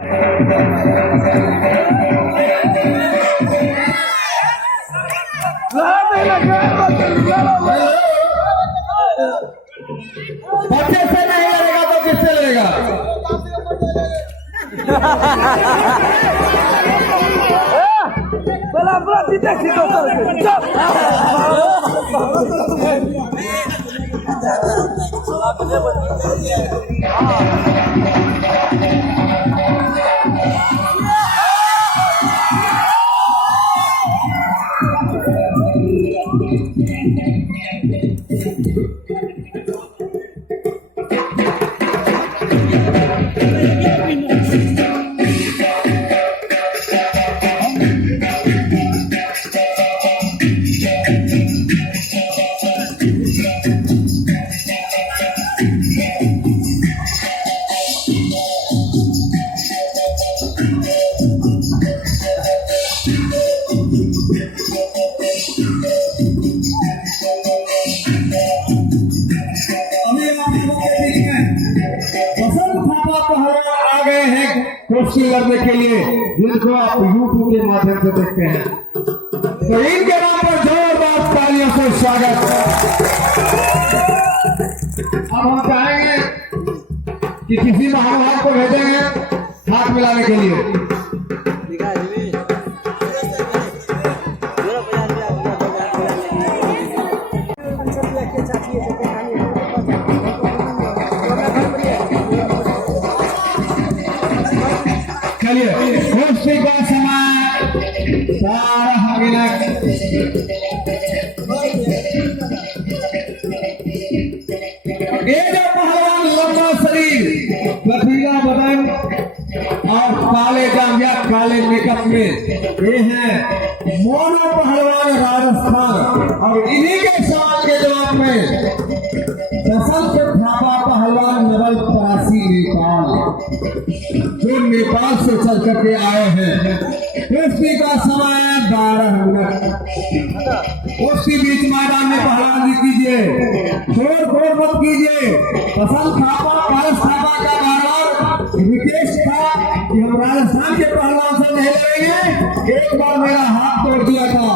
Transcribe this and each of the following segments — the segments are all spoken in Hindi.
बच्चे से नहीं लड़ेगा तो किससे लड़ेगा? बोला जीते कुश्ती लड़ने के लिए जिनको आप यूट्यूब के माध्यम से देखते हैं, तो इनके नाम पर जोरदार तालियों से स्वागत। अब हम चाहेंगे कि किसी महानुभाव को भेजेंगे हाथ मिलाने के लिए। चलिए कुश्ती का समय सारा हकीकत ये जो पहलवान लंबा शरीर, लचीला बदन और काले जांघिया काले मेकअप में, ये है मोनो पहलवान राजस्थान। और इन्हीं के सवाल के जवाब में बसंत थापा पहलवान नवल परासी नेपाल, जो नेपाल से चल करके आए हैं। कुश्ती का समय है 12 मिनट। कुश्ती बीच मैदान में पहलवानी कीजिए, शोर मत कीजिए। बसंत थापा पारस थापा का बार रिक्वेस्ट था कि हम राजस्थान के पहलवान से नहीं लड़ेंगे। एक बार मेरा हाथ तोड़ दिया था।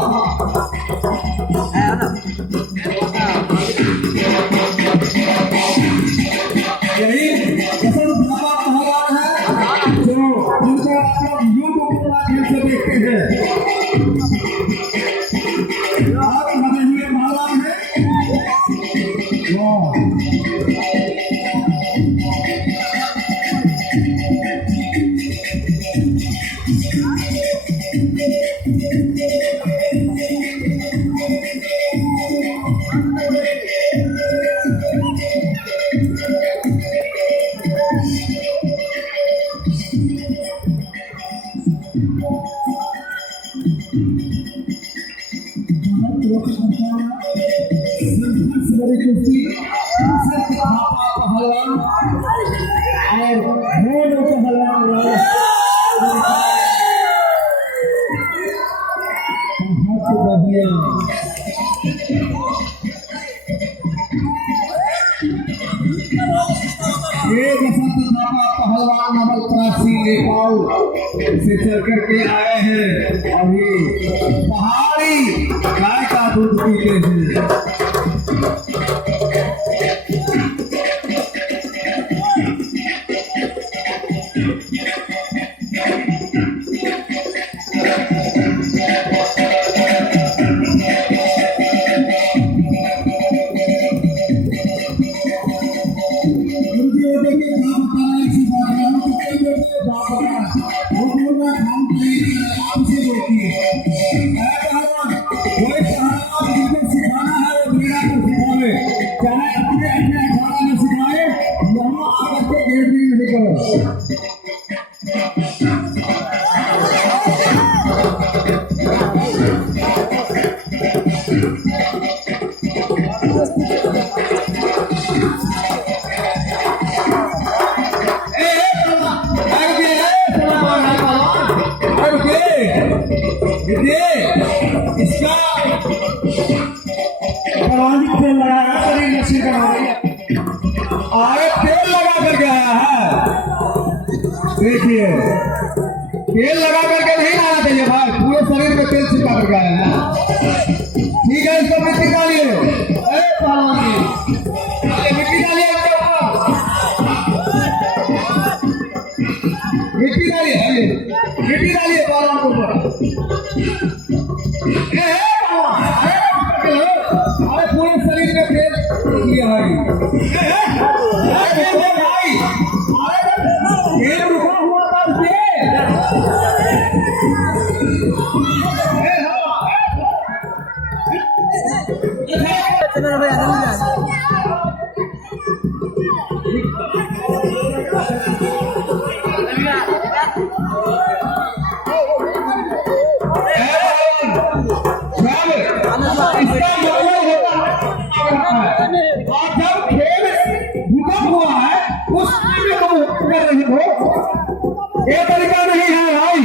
यही बसंत थापा पहलवान है जो जिनको आप लोग यूट्यूब के माध्यम से देखते हैं। आप लगे हुए पहलवान हैं। ये बसंत थापा पहलवान नवल परासी नेपाल से चल करके आए हैं और ये पहाड़ी गाय का दूध पीते हैं। इसका तेल लगाया शरीर नशी बना तेल लगा करके आया है। देखिए तेल लगा करके नहीं लाना चाहिए भाई, पूरे शरीर में तेल छिपा करके आया है। ठीक है, इसको मिट्टी डालिए, पहलवान जी मिट्टी डालिए, मिट्टी डालिए, मिट्टी डालिए पहलवान के ऊपर। अरे पूरे शरीर में तेल किया है, रुका हुआ था ये तरीका नहीं है भाई।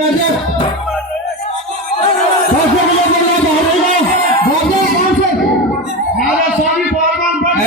राजा कैसे बोला भागेगा भागो कौन से राजा स्वामी पहलवान बन